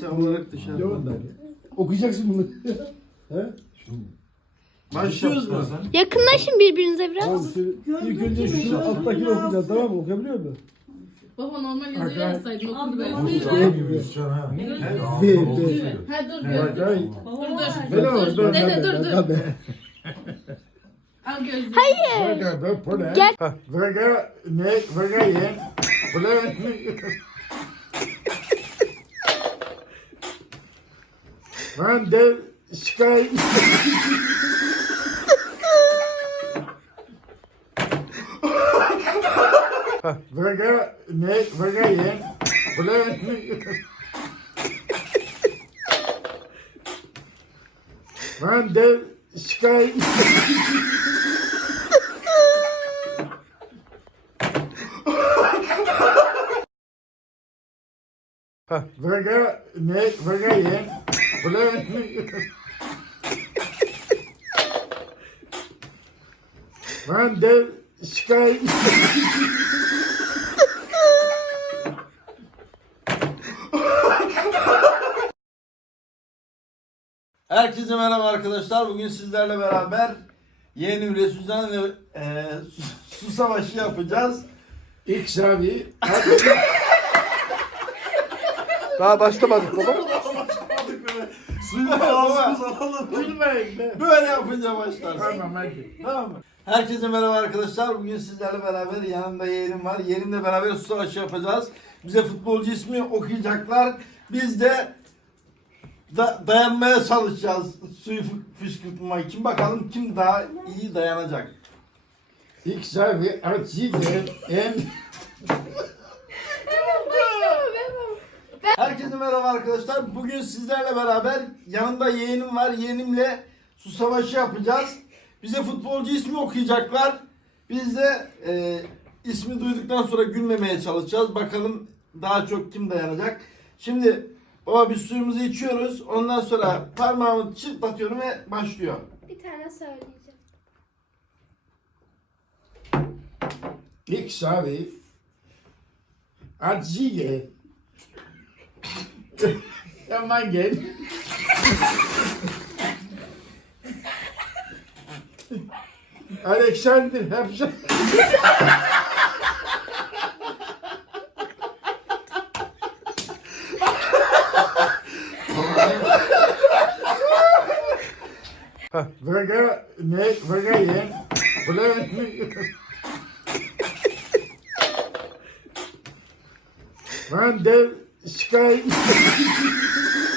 Sen olarak dışarı. Yok ya. Okuyacaksın bunu. He? Başlıyoruz mu? Yakınlaşın birbirinize biraz. Tamam, şimdi ilk önce şu alttakini okuyacaksın tamam mı? Okuyabiliyor musun? Baba normal yazıyı yazsaydın okurdu ben. B gibi. B, B. Ha dur Bak, gözlüğü. ay. Dur dur. ama Dur ben dede dur dur. Tabii. Al gözlüğü. Hayır. Gel. Vega ne vega yen. Ulan Ben de Sky Vega ne vega yen. Ulan Ben de Sky Vega ne vega yen. Ulan Ben de Sky Herkese merhaba arkadaşlar. Bugün sizlerle beraber yeni bir Suzan'la e, su, su savaşı yapacağız. X abi Daha başlamadık baba. Suyu ağzımız alalım. Bilmeyin be. Böyle yapınca başlar. Tamam hadi. Tamam mı? Herkese merhaba arkadaşlar. Bugün sizlerle beraber yanımda yeğenim var. Yeğenimle beraber su savaşı yapacağız. Bize futbolcu ismi okuyacaklar. Biz de da- dayanmaya çalışacağız suyu fı- fışkırtmak için. Bakalım kim daha iyi dayanacak. X abi acide en Herkese merhaba arkadaşlar. Bugün sizlerle beraber yanımda yeğenim var. Yeğenimle su savaşı yapacağız. Bize futbolcu ismi okuyacaklar. Biz de e, ismi duyduktan sonra gülmemeye çalışacağız. Bakalım daha çok kim dayanacak. Şimdi baba biz suyumuzu içiyoruz. Ondan sonra parmağımı çıtlatıyorum ve başlıyor. Bir tane söyleyeceğim. X abi acide Hemen gel. Alexander hepsi. Vega ne vega yen. Ulan Ben de Straight.